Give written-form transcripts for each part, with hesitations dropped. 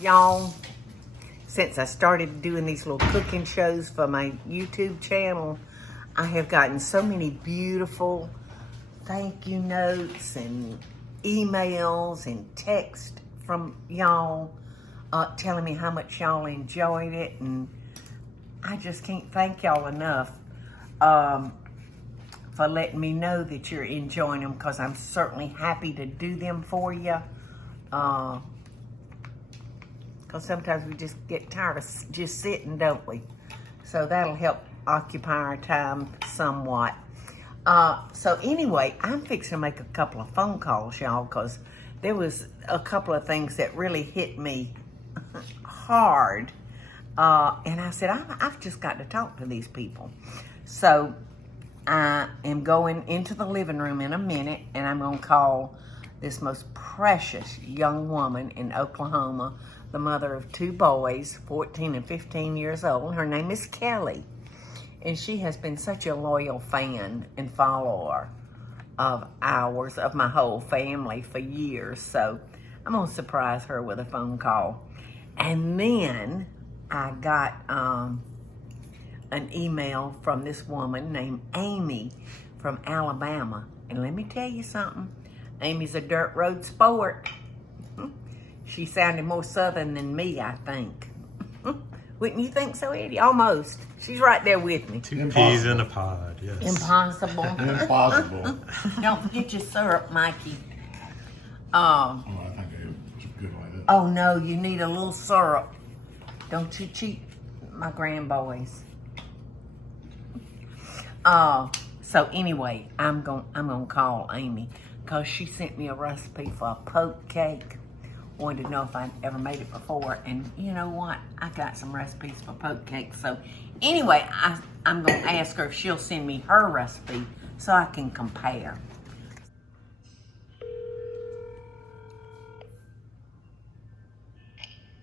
Y'all, since I started doing these little cooking shows for my YouTube channel, I have gotten so many beautiful thank you notes and emails and text from y'all telling me how much y'all enjoyed it, and I just can't thank y'all enough for letting me know that you're enjoying them, because I'm certainly happy to do them for you. Because sometimes we just get tired of just sitting, don't we? So that'll help occupy our time somewhat. So anyway, I'm fixing to make a couple of phone calls, y'all, because there was a couple of things that really hit me hard. And I said, I've just got to talk to these people. So I am going into the living room in a minute, and I'm going to call this most precious young woman in Oklahoma, the mother of 2 boys, 14 and 15 years old. Her name is Kelly, and she has been such a loyal fan and follower of ours, of my whole family for years. So I'm going to surprise her with a phone call. And then I got an email from this woman named Amy from Alabama. And let me tell you something, Amy's a dirt road sport. She sounded more southern than me, I think. Wouldn't you think so, Eddie? Almost. She's right there with me. 2 peas in a pod, yes. Impossible. Impossible. Don't forget your syrup, Mikey. I think it was a good one. Oh no, you need a little syrup. Don't you cheat my grandboys. So anyway, I'm gonna call Amy, because she sent me a recipe for a poke cake. Wanted to know if I'd ever made it before, and you know what? I got some recipes for poke cakes. So anyway, I'm gonna ask her if she'll send me her recipe so I can compare.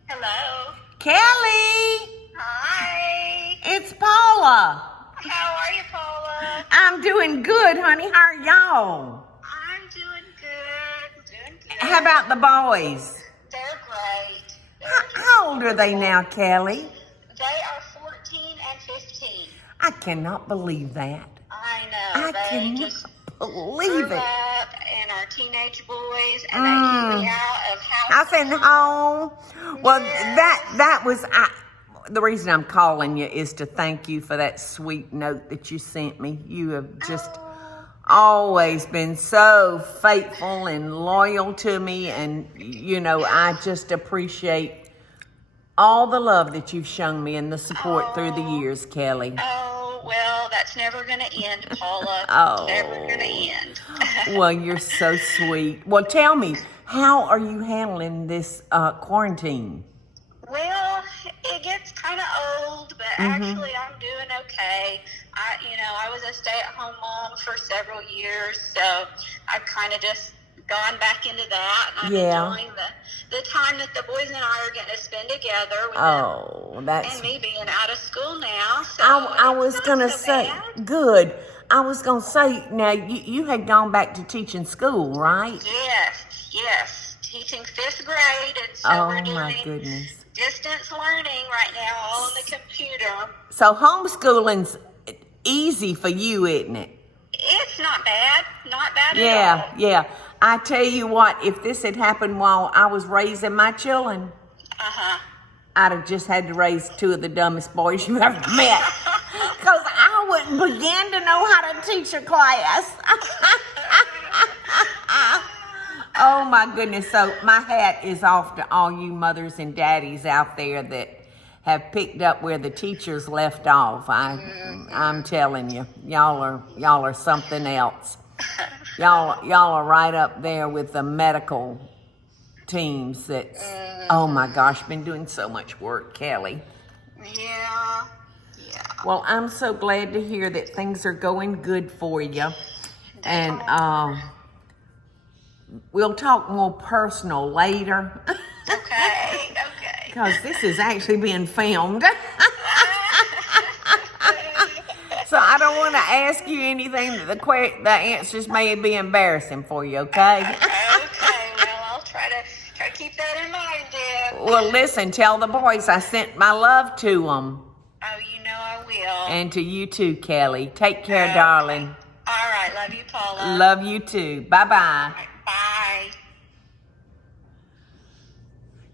Hello. Kelly! Hi. It's Paula. How are you, Paula? I'm doing good, honey. How are y'all? I'm doing good. How about the boys? They're great. How old are they now, Kelly? They are 14 and 15. I cannot believe that. I know. I They cannot just believe grew it. up and are teenage boys, and they keep me out of House and home. Well, that was the reason I'm calling you, is to thank you for that sweet note that you sent me. You have just always been so faithful and loyal to me, and you know, I just appreciate all the love that you've shown me and the support through the years, Kelly. Oh, well, that's never going to end, Paula. Oh. Never going to end. Well, you're so sweet. Well, tell me, how are you handling this quarantine? Well, it gets kind of old, but actually I'm doing okay. I was a stay-at-home mom for several years, so I've kind of just gone back into that. I'm enjoying the time that the boys and I are getting to spend together with them, and me being out of school now. So I was gonna say, good. I was gonna say, now you had gone back to teaching school, right? Yes, teaching 5th grade, and so we're doing my goodness. distance learning right now, all on the computer. So homeschooling's easy for you, isn't it? It's not bad at all. Yeah. I tell you what, if this had happened while I was raising my children, I'd have just had to raise 2 of the dumbest boys you ever met. Because I wouldn't begin to know how to teach a class. Oh my goodness. So my hat is off to all you mothers and daddies out there that have picked up where the teachers left off. I'm telling you, y'all are something else. Y'all are right up there with the medical teams that's, oh my gosh, been doing so much work, Kelly. Yeah. Well, I'm so glad to hear that things are going good for you. And we'll talk more personal later. Okay. Because this is actually being filmed. So I don't want to ask you anything that the answers may be embarrassing for you, okay? Okay, well, I'll try to keep that in mind, then. Well, listen, tell the boys I sent my love to them. Oh, you know I will. And to you too, Kelly. Take care, darling. All right. Love you, Paula. Love you too. Bye-bye. All right, bye.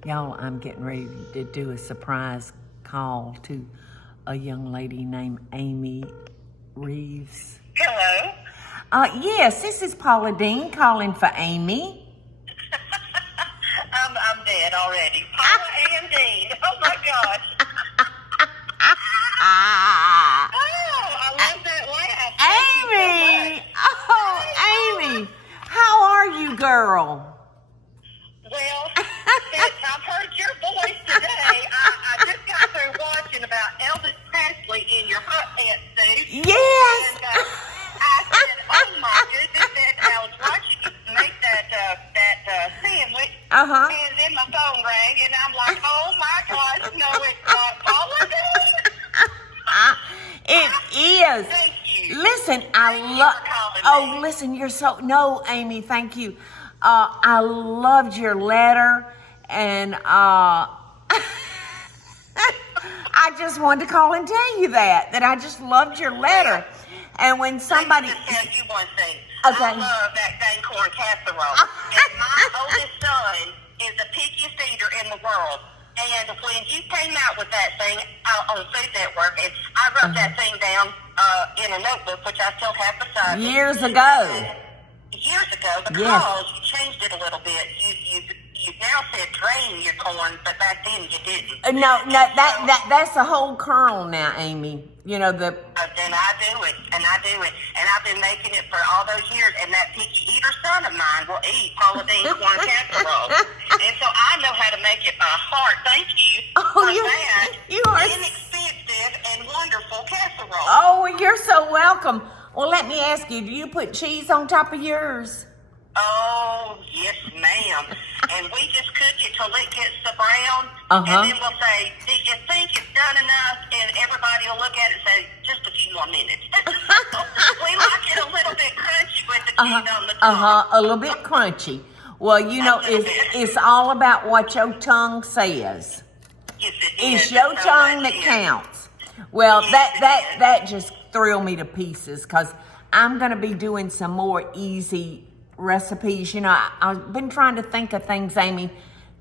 Y'all, I'm getting ready to do a surprise call to a young lady named Amy Reeves. Hello. Yes, this is Paula Deen calling for Amy. I'm dead already. Paula and Deen. Oh my gosh. Oh, I love that laugh. Thank you so Amy! much. Oh, Amy! How are you, girl? Well, since I've heard your voice today, I just got through watching about Elvis Presley in your hot pants suit. Yes! And I said, oh my goodness, and I was watching you make that sandwich. Uh-huh. And then my phone rang, and I'm like, oh my gosh, no, it's not Paula Deen. It is. Thank you. Listen, Thank you love. for calling Oh, me. listen, you're so. No, Amy, thank you. I loved your letter, and I just wanted to call and tell you that I just loved your letter. And when somebody. Let me just tell you one thing. Okay. I love that dang corn casserole. And my oldest son is the pickiest eater in the world. And when you came out with that thing on Food Network, and I wrote that thing down in a notebook, which I still have beside me. Years ago. Years ago, because Yes. you changed it a little bit. You now said drain your corn, but back then you didn't. No, And so- that's the whole kernel now, Amy. You know the. Then I do it, and I've been making it for all those years. And that picky eater son of mine will eat Paula Deen corn casserole, and so I know how to make it by heart. Thank you for that you are. inexpensive and wonderful casserole. Oh, well, you're so welcome. Well, let me ask you: do you put cheese on top of yours? Oh, yes, ma'am. And we just cook it till it gets the brown. Uh-huh. And then we'll say, do you think it's done enough? And everybody will look at it and say, just a few more minutes. We like it a little bit crunchy with the cheese on the top. A little bit crunchy. Well, you know, it's all about what your tongue says. Yes, it It's is. your It so tongue much that is. counts. Well, Yes, it is. that just thrilled me to pieces because I'm going to be doing some more easy recipes. You know, I've been trying to think of things, Amy,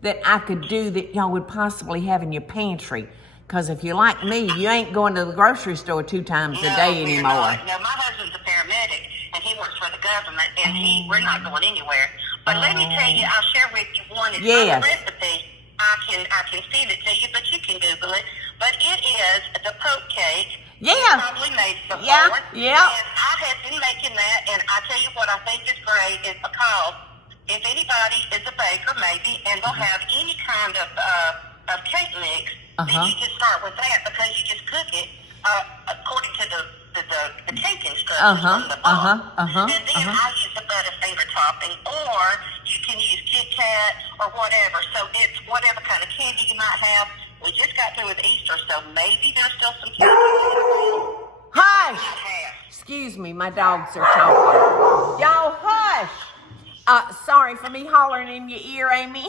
that I could do that y'all would possibly have in your pantry. Because if you're like me, you ain't going to the grocery store 2 times a day we're anymore. not. No, my husband's a paramedic, and he works for the government, and we're not going anywhere. But let me tell you, I'll share with you one. It's Yes. not a recipe. I can send it to you, but you can Google it. But it is the poke cake. Yeah. You probably made it before. Yeah. And I have been making that, and I tell you what I think is great is because if anybody is a baker, maybe, and they'll have any kind of cake mix, then you just start with that because you just cook it according to the cake instructions on the box. And then I use the Butterfinger topping, or you can use Kit Kat or whatever. So it's whatever kind of candy you might have. We just got through with Easter, so maybe there's still some candy. Hush! Have. Excuse me, my dogs are talking. Y'all hush! Sorry for me hollering in your ear, Amy.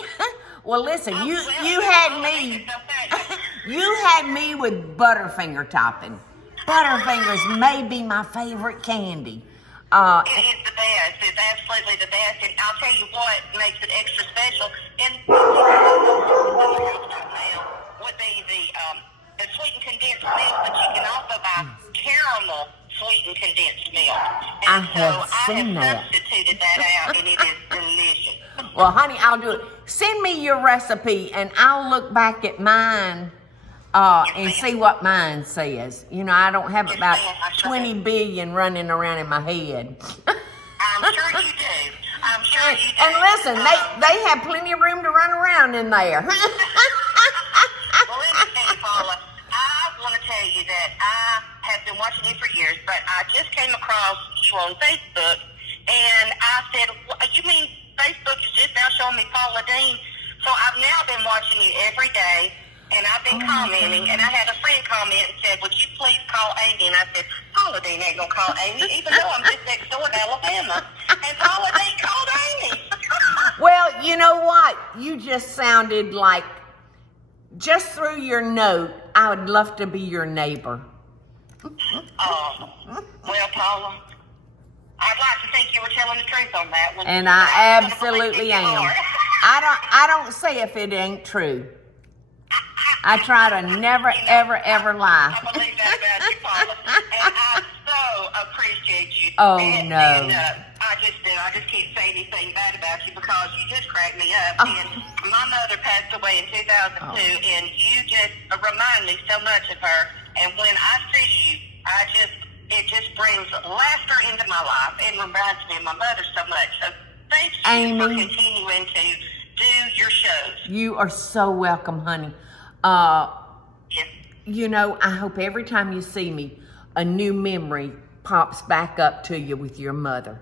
Well, listen, you had me. You had me with Butterfinger topping. Butterfingers may be my favorite candy. It's the best. It's absolutely the best. And I'll tell you what makes it extra special. And would be the sweetened condensed milk, but you can also buy caramel sweetened condensed milk. And I have substituted that out, and it is delicious. Well, honey, I'll do it. Send me your recipe, and I'll look back at mine and see what mine says. You know, I don't have about 20 billion running around in my head. I'm sure you do. I'm sure you do. And listen, they have plenty of room to run around in there. Well, let me tell you, Paula, I want to tell you that I have been watching you for years, but I just came across you on Facebook, and I said, you mean Facebook is just now showing me Paula Deen? So I've now been watching you every day, and I've been commenting, and I had a friend comment and said, would you please call Amy? And I said, Paula Deen ain't going to call Amy, even though I'm just next door in Alabama. And Paula Deen called Amy. Well, you know what? You just sounded like just through your note, I would love to be your neighbor. Well, Paula, I'd like to think you were telling the truth on that one. And I I'm gonna believe absolutely you am. are. I don't say if it ain't true. I try to never, ever lie. I believe that about you, Paula. And I so appreciate you. Oh, and, no. And, I just can't say anything bad about you because you just cracked me up. Oh. And my mother passed away in 2002, and you just remind me so much of her. And when I see you, it just brings laughter into my life and reminds me of my mother so much. So thank you for Amy, continuing to do your shows. you are so welcome, honey. Yes. You know, I hope every time you see me, a new memory pops back up to you with your mother.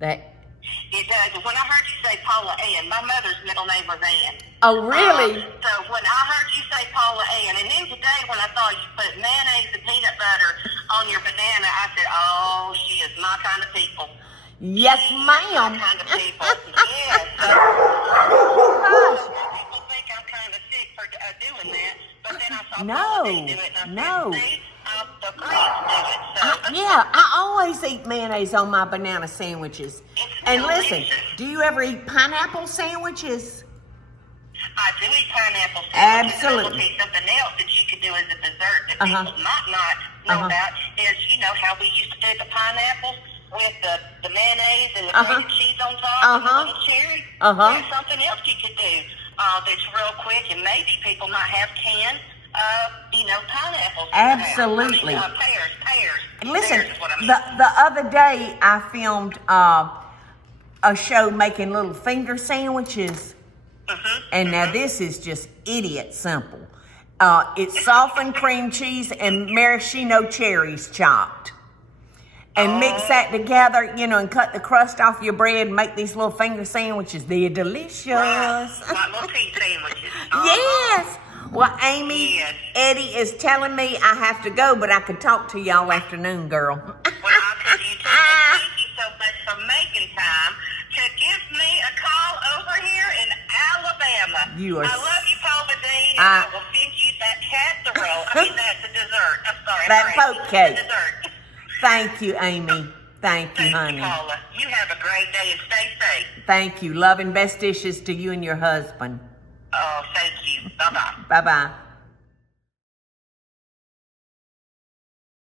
It does. When I heard you say Paula Ann, my mother's middle name was Ann. Oh, really? So when I heard you say Paula Ann, and then today when I saw you put mayonnaise and peanut butter on your banana, I said, oh, she is my kind of people. Yes, She is ma'am. my kind of people. Yes. So, people think I'm kind of sick for doing that, but then I saw Paula Deen do it, and I said, see, the Greens do it. So Yeah, I always eat mayonnaise on my banana sandwiches. And listen, do you ever eat pineapple sandwiches? I do eat pineapple sandwiches. Absolutely. I will tell you something else that you could do as a dessert that people might not know about is, you know, how we used to do the pineapples with the mayonnaise and the grated cheese on top and the little cherry. There's something else you could do that's real quick, and maybe people might have canned, you know, pineapples. Absolutely. Pears. Listen, Pears is what I mean. the other day I filmed a show making little finger sandwiches. And now this is just idiot simple. It's softened cream cheese and maraschino cherries chopped. And mix that together, you know, and cut the crust off your bread and make these little finger sandwiches. They're delicious. Like little tea sandwiches. Yes. Well, Amy, Yes. Eddie is telling me I have to go, but I could talk to you all afternoon, girl. Well, I'll tell you too. And thank you so much for making time to give me a call over here in Alabama. You are I love you, Paula Deen, and I will send you that casserole. I mean, that's a dessert. I'm sorry. That poke cake. The dessert. Thank you, Amy. Thank you, Thank honey. you, Paula. You have a great day and stay safe. Thank you. Love and best wishes to you and your husband. Oh, thank you. Bye-bye. Bye-bye.